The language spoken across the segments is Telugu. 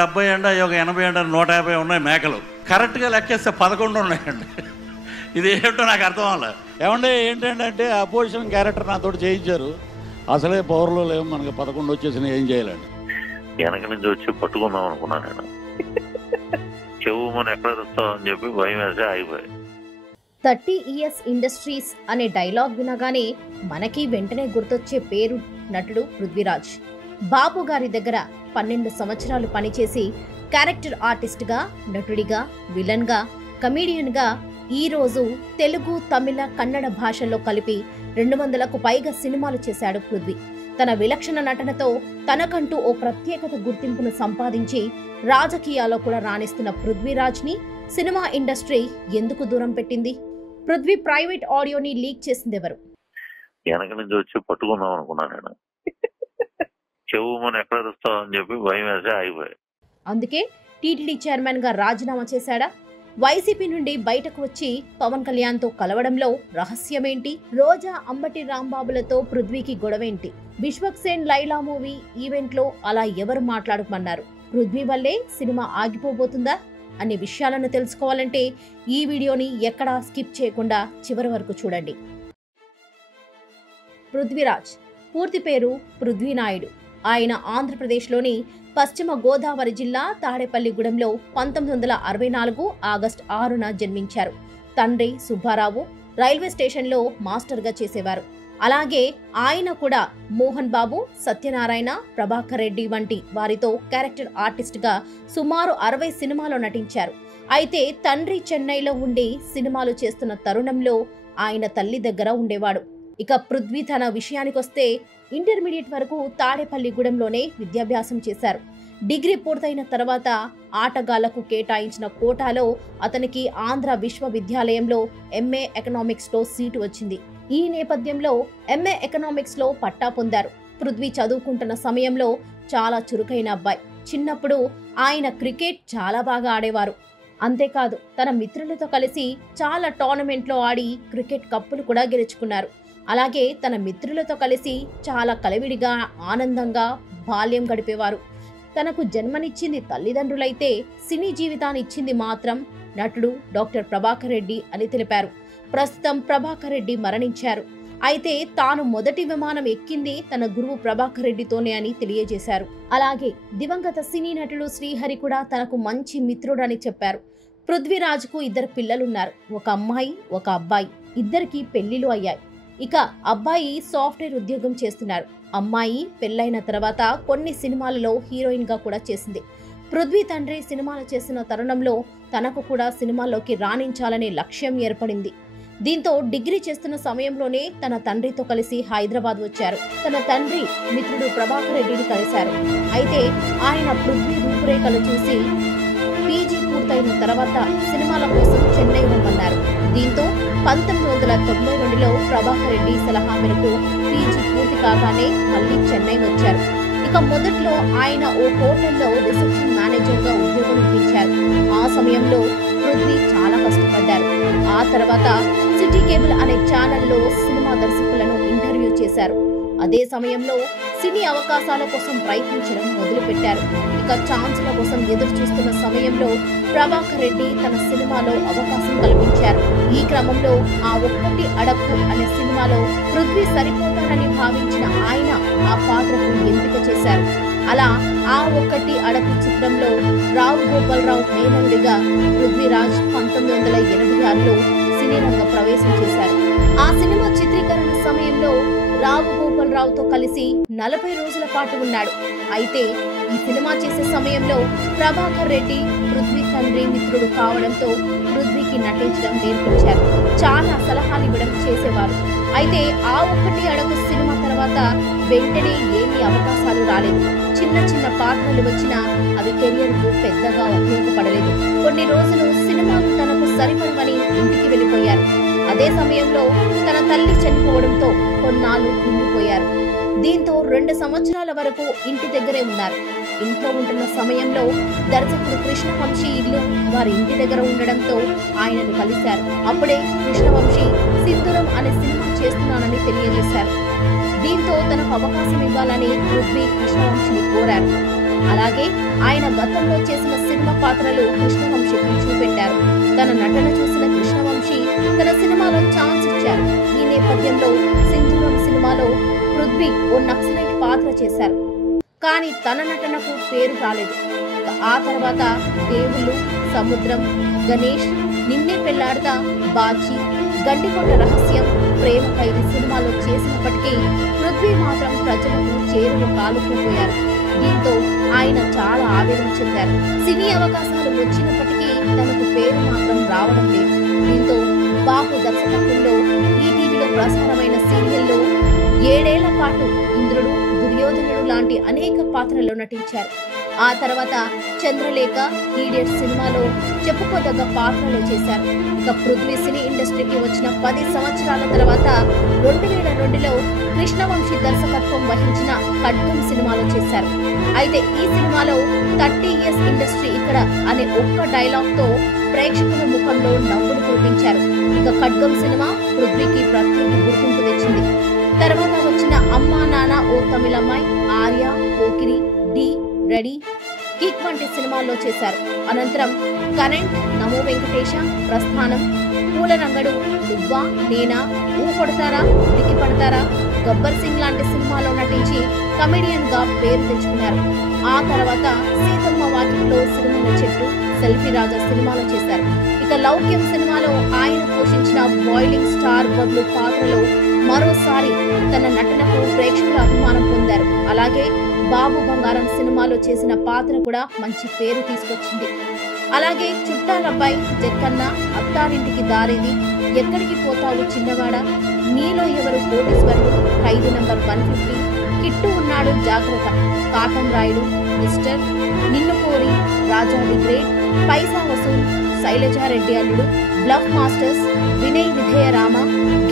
70 అండి, ఒక 80 అండి, 150 ఉన్నాయి మేకలు. కరెక్ట్గా లెక్కేస్తే 11 ఉన్నాయండి. ఇది ఏంటో నాకు అర్థం అవ్వాలి. ఏమంటే ఏంటంటే అపోజిషన్ క్యారెక్టర్ నాతో చేయించారు. అసలే పవర్లో లేవు మనకి, 11 వచ్చేసిన ఏం చేయాలండి. వెనక నుంచి వచ్చి పట్టుకుందాం అనుకున్నాను నేను. చెవు మనం ఎక్కడ వస్తావు అని చెప్పి భయం వేసి ఆగిపోయి. 30 ఇయర్స్ ఇండస్ట్రీస్ అనే డైలాగ్ వినగానే మనకి వెంటనే గుర్తొచ్చే పేరు నటుడు పృథ్వీరాజ్. బాపు గారి దగ్గర 12 సంవత్సరాలు పనిచేసి క్యారెక్టర్ ఆర్టిస్ట్గా, నటుడిగా, విలన్గా, కమీడియన్గా ఈ రోజు తెలుగు, తమిళ, కన్నడ భాషల్లో కలిపి 200కు పైగా సినిమాలు చేశాడు పృథ్వీ. తన విలక్షణ నటనతో తనకంటూ ఓ ప్రత్యేకత గుర్తింపును సంపాదించి రాజకీయాల్లో కూడా రాణిస్తున్న పృథ్వీరాజ్ని సినిమా ఇండస్ట్రీ ఎందుకు దూరం పెట్టింది? పృథ్వీ ప్రైవేట్ ఆడియోని లీక్ చేసింది ఎవరు? వెనక నుంచి వచ్చి పట్టుకుందాం అనుకున్నాను నేను. చెవు మనం ఎక్కడ వస్తావు అని చెప్పి భయం వేసి ఆగిపోయి. అందుకే టీటీడీ చైర్మన్ గా రాజీనామా చేశాడా? వైసీపీ నుండి బయటకు వచ్చి పవన్ కళ్యాణ్ తో కలవడంలో రహస్యమేంటి? రోజా, అంబటి రాంబాబులతో పృథ్వీకి గొడవేంటి? విశ్వక్సేన్ లైలా మూవీ ఈవెంట్ లో అలా ఎవరు మాట్లాడమన్నారు? పృథ్వీ వల్లే సినిమా ఆగిపోబోతుందా అనే విషయాలను తెలుసుకోవాలంటే ఈ వీడియోని ఎక్కడా స్కిప్ చేయకుండా చివరి వరకు చూడండి. పృథ్వీరాజ్ పూర్తి పేరు పృథ్వీనాయుడు. ఆయన ఆంధ్రప్రదేశ్లోని పశ్చిమ గోదావరి జిల్లా తాడేపల్లిగూడెంలో 1964 ఆగస్టు 6న జన్మించారు. తండ్రి సుబ్బారావు రైల్వే స్టేషన్లో మాస్టర్గా చేసేవారు. అలాగే ఆయన కూడా మోహన్ బాబు, సత్యనారాయణ, ప్రభాకర్ రెడ్డి వంటి వారితో క్యారెక్టర్ ఆర్టిస్ట్గా సుమారు 60 సినిమాలో నటించారు. అయితే తండ్రి చెన్నైలో ఉండి సినిమాలు చేస్తున్న తరుణంలో ఆయన తల్లి దగ్గర ఉండేవాడు. ఇక పృథ్వీ తన విషయానికొస్తే ఇంటర్మీడియట్ వరకు తాడేపల్లిగూడెంలోనే విద్యాభ్యాసం చేశారు. డిగ్రీ పూర్తయిన తర్వాత ఆటగాళ్లకు కేటాయించిన కోటాలో అతనికి ఆంధ్ర విశ్వవిద్యాలయంలో ఎంఏ ఎకనామిక్స్లో సీటు వచ్చింది. ఈ నేపథ్యంలో ఎంఏ ఎకనామిక్స్లో పట్టా పొందారు. పృథ్వీ చదువుకుంటున్న సమయంలో చాలా చురుకైన అబ్బాయి. చిన్నప్పుడు ఆయన క్రికెట్ చాలా బాగా ఆడేవారు. అంతేకాదు తన మిత్రులతో కలిసి చాలా టోర్నమెంట్లో ఆడి క్రికెట్ కప్పులు కూడా గెలుచుకున్నారు. అలాగే తన మిత్రులతో కలిసి చాలా కలివిడిగా, ఆనందంగా బాల్యం గడిపేవారు. తనకు జన్మనిచ్చింది తల్లిదండ్రులైతే సినీ జీవితాన్ని ఇచ్చింది మాత్రం నటుడు డాక్టర్ ప్రభాకర్ రెడ్డి అని తెలిపారు. ప్రస్తుతం ప్రభాకర్ రెడ్డి మరణించారు. అయితే తాను మొదటి విమానం ఎక్కింది తన గురువు ప్రభాకర్ రెడ్డితోనే అని తెలియజేశారు. అలాగే దివంగత సినీ నటుడు శ్రీహరి కూడా తనకు మంచి మిత్రుడని చెప్పారు. పృథ్వీరాజ్కు 2 పిల్లలున్నారు. ఒక అమ్మాయి, ఒక అబ్బాయి. ఇద్దరికి పెళ్లిళ్ళు అయ్యాయి. ఇక అబ్బాయి సాఫ్ట్వేర్ ఉద్యోగం చేస్తున్నారు. అమ్మాయి పెళ్లైన తర్వాత కొన్ని సినిమాలలో హీరోయిన్ గా కూడా చేసింది. పృథ్వీ తండ్రి సినిమాలు చేసిన తరుణంలో తనకు కూడా సినిమాల్లోకి రాణించాలనే లక్ష్యం ఏర్పడింది. దీంతో డిగ్రీ చేస్తున్న సమయంలోనే తన తండ్రితో కలిసి హైదరాబాద్ వచ్చారు. తన తండ్రి మిత్రుడు ప్రభాకర్ రెడ్డిని కలిశారు. అయితే ఆయన పృథ్వీ రూపురేఖలు చూసి పీజీ పూర్తయిన తర్వాత సినిమాల కోసం చెన్నై రమ్మన్నారు. దీంతో 1992లో ప్రభాకర్ రెడ్డి సలహా మేరకు పీజీ పూర్తి కాగానే మళ్లీ చెన్నై వచ్చారు. ఇక మొదట్లో ఆయన ఓ హోటల్లో రిసెప్షన్ మేనేజర్గా ఉద్యోగం ఇప్పించారు. ఆ సమయంలో పృథ్వీ చాలా కష్టపడ్డారు. ఆ తర్వాత సిటీ కేబుల్ అనే ఛానల్లో సినిమా దర్శకులను ఇంటర్వ్యూ చేశారు. అదే సమయంలో సినీ అవకాశాల కోసం ప్రయత్నించడం మొదలుపెట్టారు. ఇక ఛాన్స్ల కోసం ఎదురు చూస్తున్న సమయంలో ప్రభాకర్ రెడ్డి తన సినిమాలో అవకాశం కల్పించారు. ఈ క్రమంలో ఆ ఒక్కటి అడక్కు అనే సినిమాలో పృథ్వీ సరిపోతానని భావించిన ఆయన ఆ పాత్రకు ఎంపిక చేశారు. అలా ఆ ఒక్కటి అడక్కు చిత్రంలో రావు గోపాలరావు మేనల్లుడిగా పృథ్వీరాజ్ 1986లో సినీ రంగ ప్రవేశం చేశారు. ఆ సినిమా చిత్రీకరణ సమయంలో రావు గోపాలరావుతో కలిసి 40 రోజుల పాటు ఉన్నాడు. అయితే ఈ సినిమా చేసే సమయంలో ప్రభాకర్ రెడ్డి పృథ్వీ తండ్రి మిత్రుడు కావడంతో పృథ్వీకి నటించడం నేర్పించారు. చాలా సలహాలు ఇవ్వడం చేసేవారు. అయితే ఆ ఒక్కటి అడుగు సినిమా తర్వాత వెంటనే ఏమీ అవకాశాలు రాలేదు. చిన్న చిన్న పాత్రలు వచ్చినా అవి కెరియర్కు పెద్దగా ఉపయోగపడలేదు. కొన్ని రోజులు సినిమాలు తనకు సరిపడవని ఇంటికి వెళ్ళిపోయారు. అదే సమయంలో తన తల్లి చనిపోవడంతో కొన్నాళ్ళు కుంగిపోయారు. దీంతో 2 సంవత్సరాల వరకు ఇంటి దగ్గరే ఉన్నారు. ఇంట్లో ఉంటున్న సమయంలో దర్శకుడు కృష్ణవంశీ ఇల్లు వారి ఇంటి దగ్గర ఉండడంతో ఆయనను కలిశారు. అప్పుడే కృష్ణవంశీ సింధూరం అనే సినిమా చేస్తున్నానని తెలియజేశారు. దీంతో తనకు అవకాశం ఇవ్వాలని పృథ్వీ కృష్ణవంశీని కోరారు. అలాగే ఆయన గతంలో చేసిన సినిమా పాత్రలు కృష్ణవంశీకి చూపెట్టారు. తన నటన చూసిన కృష్ణవంశీ తన సినిమాలో ఛాన్స్ ఇచ్చారు. ఈ నేపథ్యంలో సింధూరం సినిమాలో పృథ్వీ ఓ నక్సలైట్ పాత్ర చేశారు. కానీ తన నటనకు పేరు రాలేదు. ఆ తర్వాత దేవుళ్ళు, సముద్రం, గణేష్, నిన్నే పెళ్లాడతా, బాచి, గండికొండ రహస్యం, ప్రేమ ఖైదీ సినిమాలో చేసినప్పటికీ పృథ్వీ మాత్రం ప్రజలకు చేరువ కాలుకుపోయారు. దీంతో ఆయన చాలా ఆవేదన చెందారు. సినీ అవకాశాలు వచ్చినప్పటికీ తనకు పేరు మాత్రం రావడం లేదు. దీంతో బాపు దర్శకత్వంలో ఈటీవీలో ప్రసారమైన సీరియల్లో 7 ఏళ్ల పాటు ఇంద్రుడు, దుర్యోధనుడు లాంటి అనేక పాత్రల్లో నటించారు. ఆ తర్వాత చంద్రలేఖ, ఈడియట్ సినిమాలో చెప్పుకోదగ్గ పాత్రలో చేశారు. ఇక పృథ్వీ సినీ ఇండస్ట్రీకి వచ్చిన 10 సంవత్సరాల తర్వాత 2002లో కృష్ణవంశీ దర్శకత్వం వహించిన ఖడ్గం సినిమాలో చేశారు. అయితే ఈ సినిమాలో 30 years ఇండస్ట్రీ ఇక్కడ అనే ఒక్క డైలాగ్తో ప్రేక్షకుల ముఖంలో నవ్వులు కురిపించారు. ఇక ఖడ్గం సినిమా పృథ్వీకి ప్రత్యేక గుర్తింపు తెచ్చింది. తర్వాత వచ్చిన అమ్మా నాన్న ఓ తమిళమ్మాయి, ఆర్య, పోకిరి, డి, రెడీ, కిక్ వంటి సినిమాల్లో చేశారు. అనంతరం కరెంట్, నమో వెంకటేశ, ప్రస్థానం, పూలరంగడు, దువ్వా, నేనా, ఊ కొడతారా, ఉలికి పడతారా, గబ్బర్ సింగ్ లాంటి సినిమాలో నటించి కమెడియన్ గా పేరు తెచ్చుకున్నారు. ఆ తర్వాత సీతమ్మ వాకిట్లో సినిమాల చెట్టు, సెల్ఫీ రాజా సినిమాలో చేశారు. ఇక లౌక్యం సినిమాలో ఆయన పోషించిన బాయిలింగ్ స్టార్ బదులు పాత్రలో మరోసారి తన నటనకు ప్రేక్షకుల అభిమానం పొందారు. అలాగే బాబు బంగారం సినిమాలో చేసిన పాత్ర కూడా మంచి పేరు తీసుకొచ్చింది. అలాగే చుట్టాలబ్బాయి, జక్కన్న, అత్తారింటికి దారేది, ఎక్కడికి పోతావు చిన్నవాడ, నీలో ఎవరు కోటీశ్వరుడు, ఖైదు నంబర్ 150, కిట్టు ఉన్నాడు జాగ్రత్త, కాటం రాయుడు, మిస్టర్, నిన్ను కోరి, రాజా ది గ్రేట్, పైసా వసూల్, శైలజారెడ్డి అల్లుడు, bluff masters, Vinay Vidheya Rama,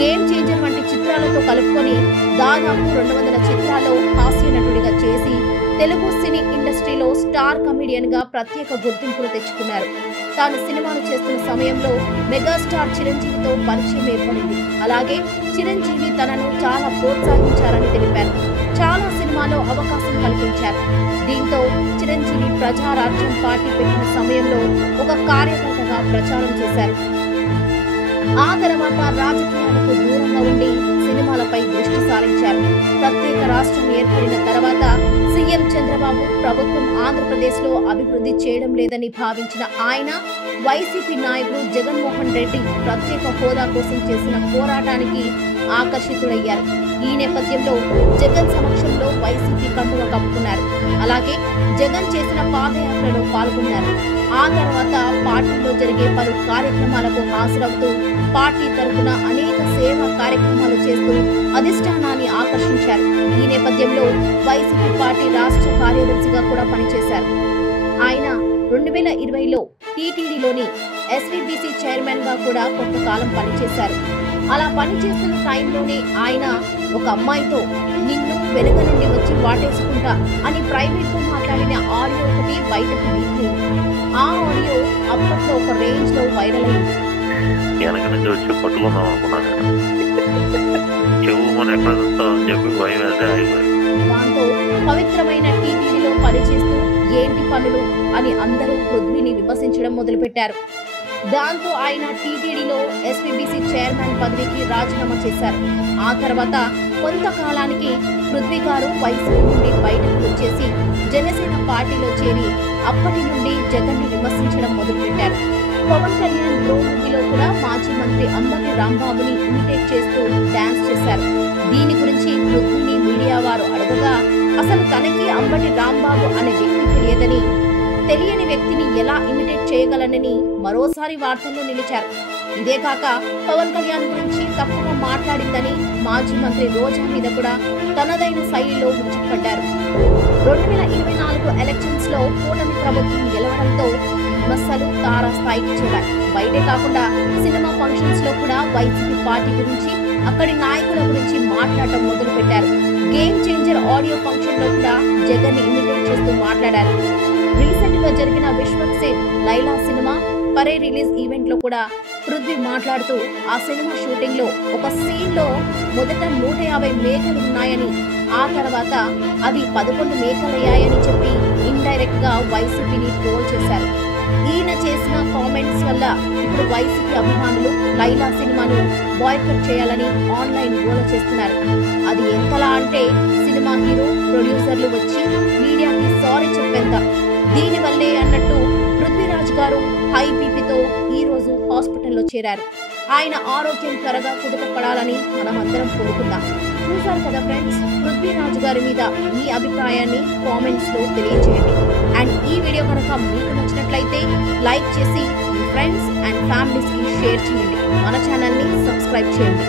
game changer వంటి చిత్రాలతో కలుపుకొని దాదాపు 200 చిత్రాల్లో హాస్య నటుడిగా చేసి తెలుగు సినీ ఇండస్ట్రీలో స్టార్ కమెడియన్ గా ప్రత్యేక గుర్తింపును తెచ్చుకున్నారు. తాను సినిమాలు చేస్తున్న సమయంలో మెగాస్టార్ చిరంజీవితో పరిచయం ఏర్పడింది. అలాగే చిరంజీవి తనను చాలా ప్రోత్సహించారని తెలిపారు. చాలా సినిమాలో అవకాశం కల్పించారు. దీంతో చిరంజీవి ప్రజారాజ్యం పార్టీ పెట్టిన సమయంలో ఒక కార్యకర్తగా ప్రచారం చేశారు. ఆ తర్వాత రాజకీయాలకు దూరంగా ఉండి సినిమాలపై దృష్టి సారించారు. ప్రత్యేక రాష్ట్రం ఏర్పడిన తర్వాత సీఎం చంద్రబాబు ప్రభుత్వం ఆంధ్రప్రదేశ్లో అభివృద్ధి చేయడం లేదని భావించిన ఆయన వైసీపీ నాయకుడు జగన్మోహన్ రెడ్డి ప్రత్యేక హోదా కోసం చేసిన పోరాటానికి ఆకర్షితుడయ్యారు. ఈ నేపథ్యంలో జగన్ సమక్షంలో వైసీపీ కండువ కప్పుకున్నారు. అలాగే జగన్ చేసిన పాదయాత్రలో పాల్గొన్నారు. ఆ తర్వాత పార్టీలో జరిగే పలు కార్యక్రమాలకు హాజరవుతూ పార్టీ తరఫున అనేక సేవా కార్యక్రమాలు చేస్తూ అధిష్టానాన్ని ఆకర్షించారు. ఈ నేపథ్యంలో వైసీపీ పార్టీ రాష్ట్ర కార్యదర్శిగా కూడా పనిచేశారు. ఆయన 2020లో టీటీడీలోని ఎస్వీబీసీ చైర్మన్ గా కూడా కొంతకాలం పనిచేశారు. అలా పనిచేస్తున్న టైంలోనే ఆయన ఒక అమ్మాయితో నిన్ను వెనుక నుండి వచ్చి వాటేసుకుంటా అని ప్రైవేట్ గా మాట్లాడిన ఆడియో ఒకటి బయటకు లీక్. ఆ ఆడియో అప్పట్లో ఒక రేంజ్ లో వైరల్ అయింది. వెనక నుంచి వచ్చి పట్టుకుందాం అనుకున్నాను నేను. చెవు మన ఎక్కడ చూస్తామని చెప్పి భయం వేస్తే అయిపోయింది. దాంతో పవిత్రమైన టీటీడీలో పనిచేస్తూ ఏంటి పనులు అని అందరూ పృథ్వీని విమర్శించడం మొదలుపెట్టారు. దాంతో ఆయన టీటీడీలో ఎస్వీబీసీ చైర్మన్ పదవికి రాజీనామా చేశారు. ఆ తర్వాత కొంతకాలానికి పృథ్వీ గారు వైసీపీ నుండి బయటకు వచ్చేసి జనసేన పార్టీలో చేరి అప్పటి నుండి జగన్ ని విమర్శించడం మొదలుపెట్టారు. పవన్ కళ్యాణ్ బ్రో మూవీలో కూడా మాజీ మంత్రి అంబటి రాంబాబుని ఇమిటేట్ చేస్తూ డాన్స్ చేశారు. దీని గురించి పృథ్వీని మీడియా వారు అడగగా అసలు తనకి అంబటి రాంబాబు అనే వ్యక్తి తెలియదని, తెలియని వ్యక్తిని ఎలా ఇమిటేట్ చేయగలనని మరోసారి వార్తల్లో నిలిచారు. ఇదే కాక పవన్ కళ్యాణ్ గురించి తప్పుగా మాట్లాడిందని మాజీ మంత్రి రోజా మీద కూడా తనదైన శైలిలో విరుచుకుపడ్డారు. 2024 ఎలక్షన్స్ లో కూటమి ప్రభుత్వం గెలవడంతో విమర్శలు తారాస్థాయికి చేరాయి. బయటే కాకుండా సినిమా ఫంక్షన్స్ లో కూడా వైసీపీ పార్టీ గురించి, అక్కడి నాయకుల గురించి మాట్లాడటం మొదలు పెట్టారు. గేమ్ చేంజర్ ఆడియో ఫంక్షన్ లో కూడా జగన్ ని ఇమిటేట్ చేస్తూ మాట్లాడారు. రీసెంట్ గా జరిగిన విశ్వక్ సేన్ లైలా సినిమా పరే రిలీజ్ ఈవెంట్ లో కూడా పృథ్వీ మాట్లాడుతూ ఆ సినిమా షూటింగ్ లో ఒక సీన్ లో మొదట 150 మేకలు ఉన్నాయని, ఆ తర్వాత అవి 11 మేకలయ్యాయని చెప్పి ఇండైరెక్ట్ గా వైసీపీని ట్రోల్ చేశారు. ఈయన చేసిన కామెంట్స్ వల్ల ఇప్పుడు వైసీపీ అభిమానులు లైలా సినిమాను బాయ్కట్ చేయాలని ఆన్లైన్ గోల చేస్తున్నారు. అది ఎంతలా అంటే సినిమా హీరో ప్రొడ్యూసర్లు వచ్చి మీడియాకి సారీ చెప్పేంత. దీనివల్లే అన్నట్టు పృథ్వీరాజ్ గారు హై బీపీతో ఈ రోజు హాస్పిటల్లో చేరారు. ఆయన ఆరోగ్యం త్వరగా కుదుటపడాలని మనమందరం కోరుకుందాం. చూశారు కదా ఫ్రెండ్స్, పృథ్వీరాజ్ గారి మీద మీ అభిప్రాయాన్ని కామెంట్స్ లో తెలియజేయండి. అండ్ ఈ వీడియో కనుక మీకు నచ్చినట్లయితే లైక్ చేసి మీ ఫ్రెండ్స్ అండ్ ఫ్యామిలీస్ కి షేర్ చేయండి. మన ఛానల్ ని సబ్స్క్రైబ్ చేయండి.